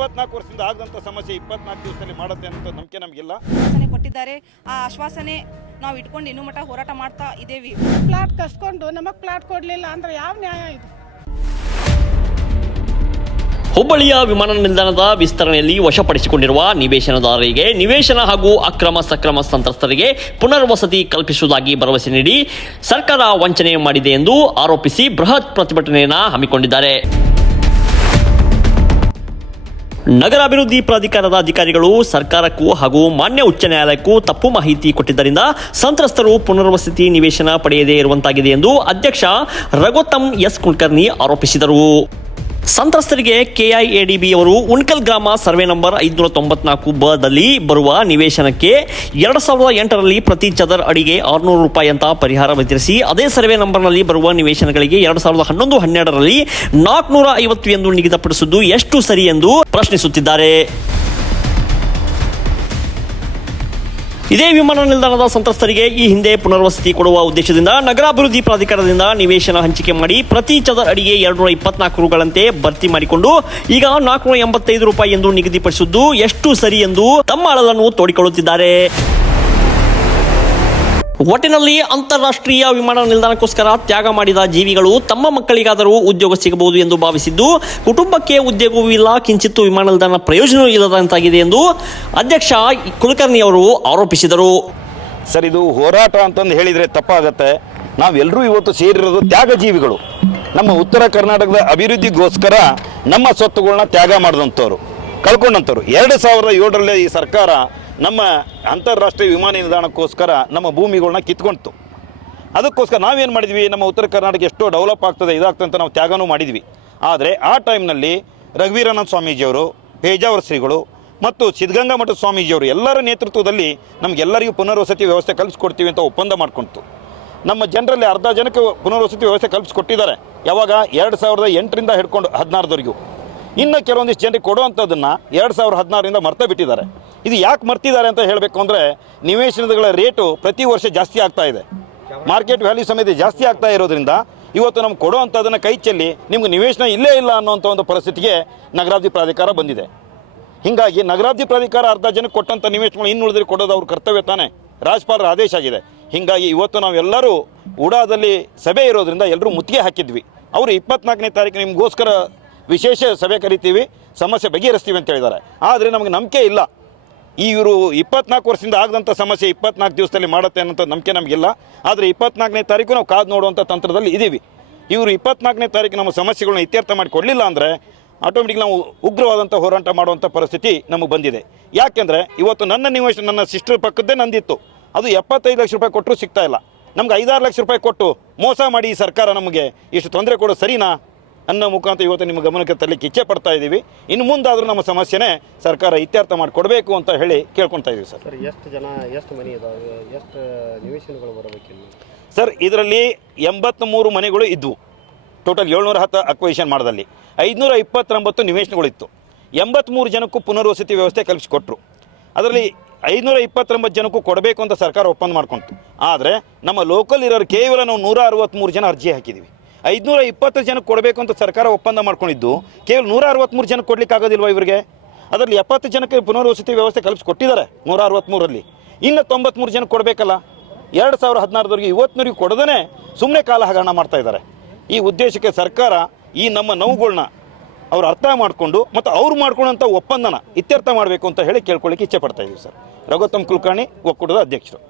24 ವರ್ಷದಿಂದ ಆಗದಂಥ ಸಮಸ್ಯೆ 24 ದಿವಸದಲ್ಲಿ ಮಾಡುತ್ತೆ ಅಂತ ನಂಬಿಕೆ ನಮಗಿಲ್ಲ. ಆಶ್ವಾಸನೆ ಕೊಟ್ಟಿದ್ದಾರೆ. ಆ ಆಶ್ವಾಸನೆ ನಾವು ಇಟ್ಕೊಂಡು ಇನ್ನೂ ಮಟ್ಟ ಹೋರಾಟ ಮಾಡ್ತಾ ಇದ್ದೇವೆ. ಪ್ಲಾಟ್ ಕಸ್ಕೊಂಡು ನಮಗೆ ಪ್ಲಾಟ್ ಕೊಡಲಿಲ್ಲ ಅಂದ್ರೆ ಯಾವ ನ್ಯಾಯ ಇದು? ಹುಬ್ಬಳ್ಳಿಯ ವಿಮಾನ ನಿಲ್ದಾಣದ ವಿಸ್ತರಣೆಯಲ್ಲಿ ವಶಪಡಿಸಿಕೊಂಡಿರುವ ನಿವೇಶನದಾರರಿಗೆ ನಿವೇಶನ ಹಾಗೂ ಅಕ್ರಮ ಸಕ್ರಮ ಸಂತ್ರಸ್ತರಿಗೆ ಪುನರ್ವಸತಿ ಕಲ್ಪಿಸುವುದಾಗಿ ಭರವಸೆ ನೀಡಿ ಸರ್ಕಾರ ವಂಚನೆ ಮಾಡಿದೆ ಎಂದು ಆರೋಪಿಸಿ ಬೃಹತ್ ಪ್ರತಿಭಟನೆಯನ್ನು ಹಮ್ಮಿಕೊಂಡಿದ್ದಾರೆ. ನಗರಾಭಿವೃದ್ಧಿ ಪ್ರಾಧಿಕಾರದ ಅಧಿಕಾರಿಗಳು ಸರ್ಕಾರಕ್ಕೂ ಹಾಗೂ ಮಾನ್ಯ ಉಚ್ಚ ನ್ಯಾಯಾಲಯಕ್ಕೂ ತಪ್ಪು ಮಾಹಿತಿ ಕೊಟ್ಟಿದ್ದರಿಂದ ಸಂತ್ರಸ್ತರು ಪುನರ್ವಸತಿ ನಿವೇಶನ ಪಡೆಯದೇ ಇರುವಂತಾಗಿದೆ ಎಂದು ಅಧ್ಯಕ್ಷ ರಘೋತ್ತಮ್ ಎಸ್ ಕುಲಕರ್ಣಿ ಆರೋಪಿಸಿದರು. ಸಂತ್ರಸ್ತರಿಗೆ ಕೆಐಎಡಿಬಿ ಅವರು ಉಣ್ಕಲ್ ಗ್ರಾಮ ಸರ್ವೆ ನಂಬರ್ 594 ಬದಲ್ಲಿ ಬರುವ ನಿವೇಶನಕ್ಕೆ 2008ರಲ್ಲಿ ಪ್ರತಿ ಚದರ್ ಅಡಿಗೆ 600 ರೂಪಾಯಿ ಅಂತ ಪರಿಹಾರ ವಿತರಿಸಿ ಅದೇ ಸರ್ವೆ ನಂಬರ್ನಲ್ಲಿ ಬರುವ ನಿವೇಶನಗಳಿಗೆ 2011-12ರಲ್ಲಿ 450 ಎಂದು ನಿಗದಿಪಡಿಸುವುದು ಎಷ್ಟು ಸರಿ ಎಂದು ಪ್ರಶ್ನಿಸುತ್ತಿದ್ದಾರೆ. ಇದೇ ವಿಮಾನ ನಿಲ್ದಾಣದ ಸಂತ್ರಸ್ತರಿಗೆ ಈ ಹಿಂದೆ ಪುನರ್ವಸತಿ ಕೊಡುವ ಉದ್ದೇಶದಿಂದ ನಗರಾಭಿವೃದ್ಧಿ ಪ್ರಾಧಿಕಾರದಿಂದ ನಿವೇಶನ ಹಂಚಿಕೆ ಮಾಡಿ ಪ್ರತಿ ಚದರ್ ಅಡಿಗೆ 224 ರೂಗಳಂತೆ ಭರ್ತಿ ಮಾಡಿಕೊಂಡು ಈಗ 485 ರೂಪಾಯಿ ಎಂದು ನಿಗದಿಪಡಿಸುವುದು ಎಷ್ಟು ಸರಿ ಎಂದು ತಮ್ಮ ಅಳಲನ್ನು ತೋಡಿಕೊಳ್ಳುತ್ತಿದ್ದಾರೆ. ಒಟ್ಟಿನಲ್ಲಿ ಅಂತಾರಾಷ್ಟ್ರೀಯ ವಿಮಾನ ನಿಲ್ದಾಣಕ್ಕೋಸ್ಕರ ತ್ಯಾಗ ಮಾಡಿದ ಜೀವಿಗಳು ತಮ್ಮ ಮಕ್ಕಳಿಗಾದರೂ ಉದ್ಯೋಗ ಸಿಗಬಹುದು ಎಂದು ಭಾವಿಸಿದ್ದು ಕುಟುಂಬಕ್ಕೆ ಉದ್ಯೋಗವಿಲ್ಲ, ಕಿಂಚಿತ್ತು ವಿಮಾನ ನಿಲ್ದಾಣ ಪ್ರಯೋಜನ ಇಲ್ಲದಂತಾಗಿದೆ ಎಂದು ಅಧ್ಯಕ್ಷ ಕುಲಕರ್ಣಿ ಅವರು ಆರೋಪಿಸಿದರು. ಸರ್, ಇದು ಹೋರಾಟ ಅಂತಂದು ಹೇಳಿದರೆ ತಪ್ಪಾಗತ್ತೆ. ನಾವೆಲ್ಲರೂ ಇವತ್ತು ಸೇರಿರೋದು ತ್ಯಾಗ ಜೀವಿಗಳು. ನಮ್ಮ ಉತ್ತರ ಕರ್ನಾಟಕದ ಅಭಿವೃದ್ಧಿಗೋಸ್ಕರ ನಮ್ಮ ಸ್ವತ್ತುಗಳನ್ನ ತ್ಯಾಗ ಮಾಡಿದಂಥವ್ರು, ಕಳ್ಕೊಂಡಂಥವ್ರು. 2007ರಲ್ಲಿ ಈ ಸರ್ಕಾರ ನಮ್ಮ ಅಂತಾರಾಷ್ಟ್ರೀಯ ವಿಮಾನ ನಿಲ್ದಾಣಕ್ಕೋಸ್ಕರ ನಮ್ಮ ಭೂಮಿಗಳನ್ನ ಕಿತ್ಕೊಳ್ತು. ಅದಕ್ಕೋಸ್ಕರ ನಾವೇನು ಮಾಡಿದ್ವಿ, ನಮ್ಮ ಉತ್ತರ ಕರ್ನಾಟಕ ಎಷ್ಟೋ ಡೆವಲಪ್ ಆಗ್ತದೆ, ಇದಾಗ್ತದೆ ಅಂತ ನಾವು ತ್ಯಾಗನೂ ಮಾಡಿದ್ವಿ. ಆದರೆ ಆ ಟೈಮ್ನಲ್ಲಿ ರಘುವೀರಾನಂದ ಸ್ವಾಮೀಜಿಯವರು, ಪೇಜಾವರ ಶ್ರೀಗಳು ಮತ್ತು ಸಿದ್ಧಗಂಗಾ ಮಠದ ಸ್ವಾಮೀಜಿಯವರು ಎಲ್ಲರ ನೇತೃತ್ವದಲ್ಲಿ ನಮಗೆಲ್ಲರಿಗೂ ಪುನರ್ವಸತಿ ವ್ಯವಸ್ಥೆ ಕಲ್ಪಿಸ್ಕೊಡ್ತೀವಿ ಅಂತ ಒಪ್ಪಂದ ಮಾಡ್ಕೊಳ್ತು. ನಮ್ಮ ಜನರಲ್ಲಿ ಅರ್ಧ ಜನಕ್ಕೆ ಪುನರ್ವಸತಿ ವ್ಯವಸ್ಥೆ ಕಲ್ಪಿಸ್ಕೊಟ್ಟಿದ್ದಾರೆ. ಯಾವಾಗ 2008ರಿಂದ ಹಿಡ್ಕೊಂಡು 16ರವರೆಗೂ. ಇನ್ನು ಕೆಲವೊಂದಿಷ್ಟು ಜನರಿಗೆ ಕೊಡುವಂಥದ್ದನ್ನು 2016ರಿಂದ ಮರ್ತಾ ಬಿಟ್ಟಿದ್ದಾರೆ. ಇದು ಯಾಕೆ ಮರ್ತಿದ್ದಾರೆ ಅಂತ ಹೇಳಬೇಕು ಅಂದರೆ, ನಿವೇಶನಗಳ ರೇಟು ಪ್ರತಿ ವರ್ಷ ಜಾಸ್ತಿ ಆಗ್ತಾ ಇದೆ. ಮಾರ್ಕೆಟ್ ವ್ಯಾಲ್ಯೂ ಸಮೇತ ಜಾಸ್ತಿ ಆಗ್ತಾ ಇರೋದ್ರಿಂದ ಇವತ್ತು ನಮ್ಗೆ ಕೊಡುವಂಥದ್ದನ್ನು ಕೈ ಚೆಲ್ಲಿ ನಿಮ್ಗೆ ನಿವೇಶನ ಇಲ್ಲೇ ಇಲ್ಲ ಅನ್ನೋಂಥ ಒಂದು ಪರಿಸ್ಥಿತಿಗೆ ನಗರಾಭಿವೃದ್ಧಿ ಪ್ರಾಧಿಕಾರ ಬಂದಿದೆ. ಹೀಗಾಗಿ ನಗರಾಭಿವೃದ್ಧಿ ಪ್ರಾಧಿಕಾರ ಅರ್ಧ ಜನಕ್ಕೆ ಕೊಟ್ಟಂಥ ನಿವೇಶನಗಳು ಇನ್ನುಳಿದ್ರೆ ಕೊಡೋದು ಅವ್ರ ಕರ್ತವ್ಯ ತಾನೇ, ರಾಜ್ಯಪಾಲರ ಆದೇಶ ಆಗಿದೆ. ಹೀಗಾಗಿ ಇವತ್ತು ನಾವೆಲ್ಲರೂ ಉಡಾದಲ್ಲಿ ಸಭೆ ಇರೋದ್ರಿಂದ ಎಲ್ಲರೂ ಮುತ್ತಿಗೆ ಹಾಕಿದ್ವಿ. ಅವರು 24ನೇ ತಾರೀಕು ನಿಮಗೋಸ್ಕರ ವಿಶೇಷ ಸಭೆ ಕರಿತೀವಿ, ಸಮಸ್ಯೆ ಬಗೆಹರಿಸ್ತೀವಿ ಅಂತ ಹೇಳಿದ್ದಾರೆ. ಆದರೆ ನಮಗೆ ನಂಬಿಕೆ ಇಲ್ಲ. ಇವರು 24 ವರ್ಷದಿಂದ ಆಗದಂಥ ಸಮಸ್ಯೆ 24 ದಿವಸದಲ್ಲಿ ಮಾಡುತ್ತೆ ಅನ್ನೋಂಥ ನಂಬಿಕೆ ನಮಗಿಲ್ಲ. ಆದರೆ 24ನೇ ತಾರೀಕು ನಾವು ಕಾದು ನೋಡುವಂಥ ತಂತ್ರದಲ್ಲಿ ಇದ್ದೀವಿ. ಇವರು 24ನೇ ತಾರೀಕು ನಮ್ಮ ಸಮಸ್ಯೆಗಳನ್ನ ಇತ್ಯರ್ಥ ಮಾಡಿ ಕೊಡಲಿಲ್ಲ ಅಂದರೆ ಆಟೋಮೆಟಿಕ್ ನಾವು ಉಗ್ರವಾದಂಥ ಹೋರಾಟ ಮಾಡುವಂಥ ಪರಿಸ್ಥಿತಿ ನಮಗೆ ಬಂದಿದೆ. ಯಾಕೆಂದರೆ ಇವತ್ತು ನನ್ನ ನಿವೇಶನ ನನ್ನ ಸಿಸ್ಟರ್ ಪಕ್ಕದ್ದೇ ನಂದಿತ್ತು. ಅದು 75 ಲಕ್ಷ ರೂಪಾಯಿ ಕೊಟ್ಟರು ಸಿಗ್ತಾ ಇಲ್ಲ. ನಮ್ಗೆ 5-6 ಲಕ್ಷ ರೂಪಾಯಿ ಕೊಟ್ಟು ಮೋಸ ಮಾಡಿ ಈ ಸರ್ಕಾರ ನಮಗೆ ಇಷ್ಟು ತೊಂದರೆ ಕೊಡೋದು ಸರಿನಾ ಅನ್ನೋ ಮುಖಾಂತರ ಇವತ್ತು ನಿಮ್ಮ ಗಮನಕ್ಕೆ ತರಲಿಕ್ಕೆ ಇಚ್ಛೆ ಪಡ್ತಾ ಇದ್ದೀವಿ. ಇನ್ನು ಮುಂದಾದರೂ ನಮ್ಮ ಸಮಸ್ಯೆನೇ ಸರ್ಕಾರ ಇತ್ಯರ್ಥ ಮಾಡಿಕೊಡ್ಬೇಕು ಅಂತ ಹೇಳಿ ಕೇಳ್ಕೊತಾ ಇದ್ದೀವಿ. ಸರ್, ಎಷ್ಟು ಜನ, ಎಷ್ಟು ಮನೆ ಇದಾವೆ, ಎಷ್ಟು ನಿವೇಶನಗಳು ಬರಬೇಕಿಲ್ಲ? ಸರ್, ಇದರಲ್ಲಿ 83 ಮನೆಗಳು ಇದ್ವು. ಟೋಟಲ್ 710 ಅಕ್ವೈಷನ್ ಮಾಡೋದಲ್ಲಿ 529 ನಿವೇಶನಗಳಿತ್ತು. 83 ಜನಕ್ಕೂ ಪುನರ್ವಸತಿ ವ್ಯವಸ್ಥೆ ಕಲ್ಪಿಸಿಕೊಟ್ರು. ಅದರಲ್ಲಿ 529 ಜನಕ್ಕೂ ಕೊಡಬೇಕು ಅಂತ ಸರ್ಕಾರ ಒಪ್ಪಂದ ಮಾಡ್ಕೊಳ್ತು. ಆದರೆ ನಮ್ಮ ಲೋಕಲ್ ಇರೋರು ಕೇವಲ ನಾವು 163 ಜನ ಅರ್ಜಿ ಹಾಕಿದ್ದೀವಿ. 520 ಜನಕ್ಕೆ ಕೊಡಬೇಕು ಅಂತ ಸರ್ಕಾರ ಒಪ್ಪಂದ ಮಾಡ್ಕೊಂಡಿದ್ದು ಕೇವಲ 163 ಜನಕ್ಕೆ ಕೊಡ್ಲಿಕ್ಕೆ ಆಗೋದಿಲ್ವ ಇವರಿಗೆ? ಅದರಲ್ಲಿ 70 ಜನಕ್ಕೆ ಪುನರ್ವಸತಿ ವ್ಯವಸ್ಥೆ ಕಲ್ಪಿಸ್ಕೊಟ್ಟಿದ್ದಾರೆ 163ರಲ್ಲಿ. ಇನ್ನು 93 ಜನಕ್ಕೆ ಕೊಡಬೇಕಲ್ಲ. 2016ರವರೆಗೆ ಇವತ್ತಿನವರೆಗೂ ಕೊಡದೇ ಸುಮ್ಮನೆ ಕಾಲ ಹಗರಣ ಮಾಡ್ತಾ ಇದ್ದಾರೆ. ಈ ಉದ್ದೇಶಕ್ಕೆ ಸರ್ಕಾರ ಈ ನಮ್ಮ ನೋವುಗಳನ್ನ ಅವ್ರು ಅರ್ಥ ಮಾಡಿಕೊಂಡು ಮತ್ತು ಅವ್ರು ಮಾಡ್ಕೊಳ್ಳೋಂಥ ಒಪ್ಪಂದನ ಇತ್ಯರ್ಥ ಮಾಡಬೇಕು ಅಂತ ಹೇಳಿ ಕೇಳ್ಕೊಳ್ಳಿಕ್ಕೆ ಇಚ್ಛೆ ಪಡ್ತಾ ಇದ್ದೀವಿ. ಸರ್, ರಘೋತ್ತಮ್ ಕುಲಕರ್ಣಿ, ಒಕ್ಕೂಟದ ಅಧ್ಯಕ್ಷರು.